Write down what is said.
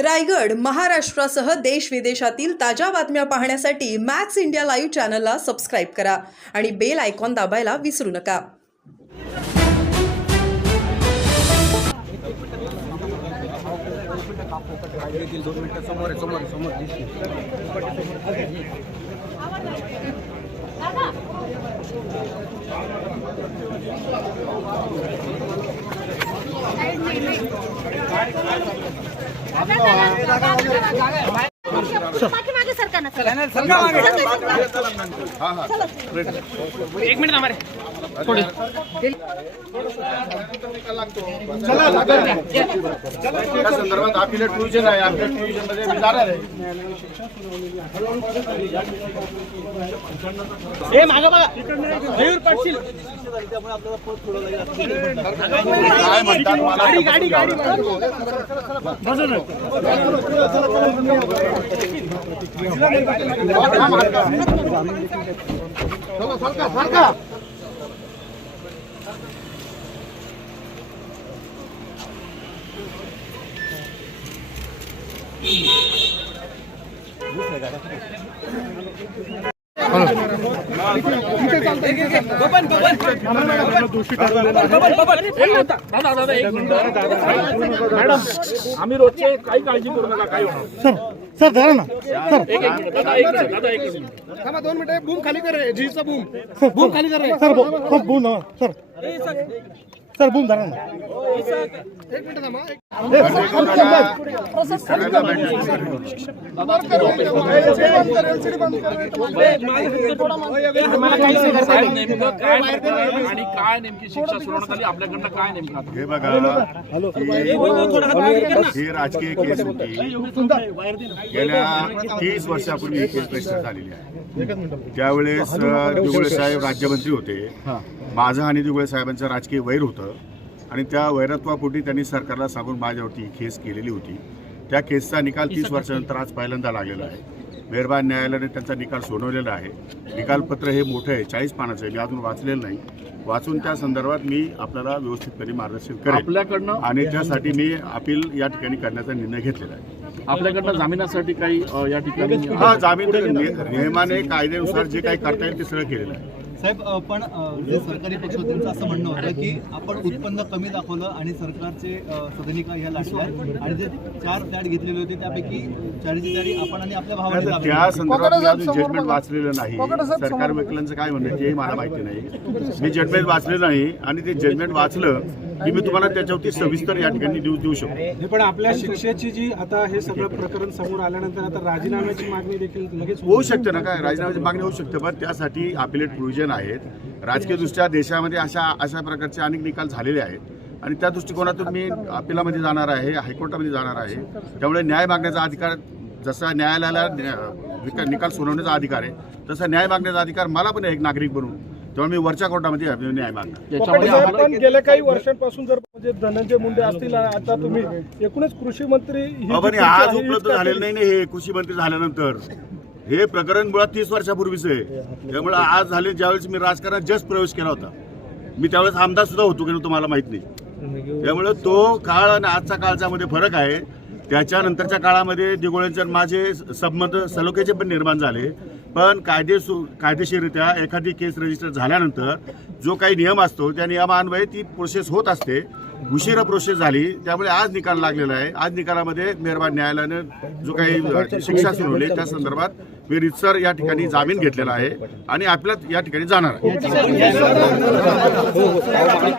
रायगड, महाराष्ट्रासह देश विदेशातील ताज्या बातम्या पाहण्यासाठी मॅक्स इंडिया लाईव्ह चॅनलला सबस्क्राईब करा आणि बेल आयकॉन दाबायला विसरू नका. पाठीमागे सरका ना. एक मिनिट हमारे त्या संदर्भात अपिलेट प्रोव्हिजन आहे. अपिलेट प्रोव्हिजन मध्ये मी जाणार आहे. हे मागं बघा मयूर पाटील काय म्हणतात मला गाडी सरका मॅडम आम्ही रोजचे काही काळजी करू नका. काय होणार सर धरा ना दादा एक मिनिट थांबा 2 मिनिटं. बूम खाली करे जीचा बूम बूम खाली करे सर बूम ना सर बूम धरा ना 1 मिनिट थांबा. आणि काय नेमकी शिक्षा सुनावण्यात आली आपल्याकडनं काय नेमकं हे बघा ही राजकीय केस होती. गेल्या 30 वर्षापूर्वी ही केस रजिस्टर झालेली आहे. त्यावेळेस दिगुळे साहेब राज्यमंत्री होते. माझं आणि दिगुळे साहेबांचं राजकीय वैर होतं आणि त्या वैरत्वापोटी त्यांनी सरकारला सांगून माझ्यावरती केस केलेली होती. त्या केसचा निकाल 30 वर्षानंतर आज पहिल्यांदा लागलेला आहे. मेहरबान न्यायालयाने त्यांचा निकाल सोडवलेला आहे. निकालपत्र हे मोठं आहे, 40 पानाचं आहे. मी अजून वाचलेलं नाही. वाचून त्या संदर्भात मी आपल्याला व्यवस्थितपणे मार्गदर्शन करेन आपल्याकडनं आणि त्यासाठी मी अपील या ठिकाणी करण्याचा निर्णय घेतलेला आहे. आपल्याकडनं जामिनासाठी काही या ठिकाणी हा जामीन नियमाने कायद्यानुसार जे काही करता येईल ते सगळं केलेलं आहे. साहेब पण जे सरकारी पक्ष होते त्यांचं असं म्हणणं होतं की आपण उत्पन्न कमी दाखवलं आणि सरकारचे सदनिका ह्या लाटल्या आणि जे 4 फ्लॅट घेतलेले होते त्यापैकी 4 आपण आणि आपल्या भावाने त्या संदर्भात मी अजून जजमेंट वाचलेलं नाही. सरकार वकिलांचं काय म्हणणं आहे ते मला माहिती नाही. मी जजमेंट वाचलेलं नाही आणि ते जजमेंट वाचलं की मी तुम्हाला त्याच्यावरती सविस्तर या ठिकाणी देऊ शकतो. पण आपल्या शिक्षेची जी आता हे सगळं प्रकरण समोर आल्यानंतर आता राजीनाम्याची मागणी देखील लगेच होऊ शकते ना. काय राजीनाम्याची मागणी होऊ शकते. पण त्यासाठी अपिलेट प्रोव्हिजन आहेत. राजकीय दृष्ट्या देशामध्ये अशा प्रकारचे अनेक निकाल झालेले आहेत आणि त्या दृष्टिकोनातून मी अपिलामध्ये जाणार आहे, हायकोर्टामध्ये जाणार आहे. त्यामुळे न्याय मागण्याचा अधिकार जसा न्यायालयाला निकाल सुनावण्याचा अधिकार आहे तसा न्याय मागण्याचा अधिकार मला पण एक नागरिक बनून. त्यामुळे मी वरच्या कोर्टामध्ये न्याय मागणार. पण गेल्या काही वर्षांपासून जर म्हणजे धनंजय मुंडे असतील आता तुम्ही एकूणच कृषी मंत्री पण आज उपलब्ध झालेलं नाही. हे कृषी मंत्री झाल्यानंतर हे प्रकरण मुळात 30 वर्षापूर्वीच आहे. त्यामुळे आज झाले ज्यावेळेस मी राजकारणात जस्ट प्रवेश केला होता. मी त्यावेळेस आमदार सुद्धा होतो की तुम्हाला माहित नाही. त्यामुळे तो काळ आणि आजचा काळचा मध्ये फरक आहे. त्याच्यानंतरच्या काळामध्ये दिगोळ्यांचे माझे संबंध सलोख्याचे पण निर्माण झाले. पण कायदेशीररित्या एखादी केस रजिस्टर झाल्यानंतर जो काही नियम असतो त्या नियमान्वये ती प्रोसेस होत असते. उशिरा प्रोसेस झाली त्यामुळे आज निकाल लागलेला आहे. आज निकालामध्ये मेहरबान न्यायालयाने जो काही शिक्षा सुनावली त्या संदर्भात मी रितसर या ठिकाणी जामीन घेतलेला आहे आणि आपल्यात या ठिकाणी जाणार आहे.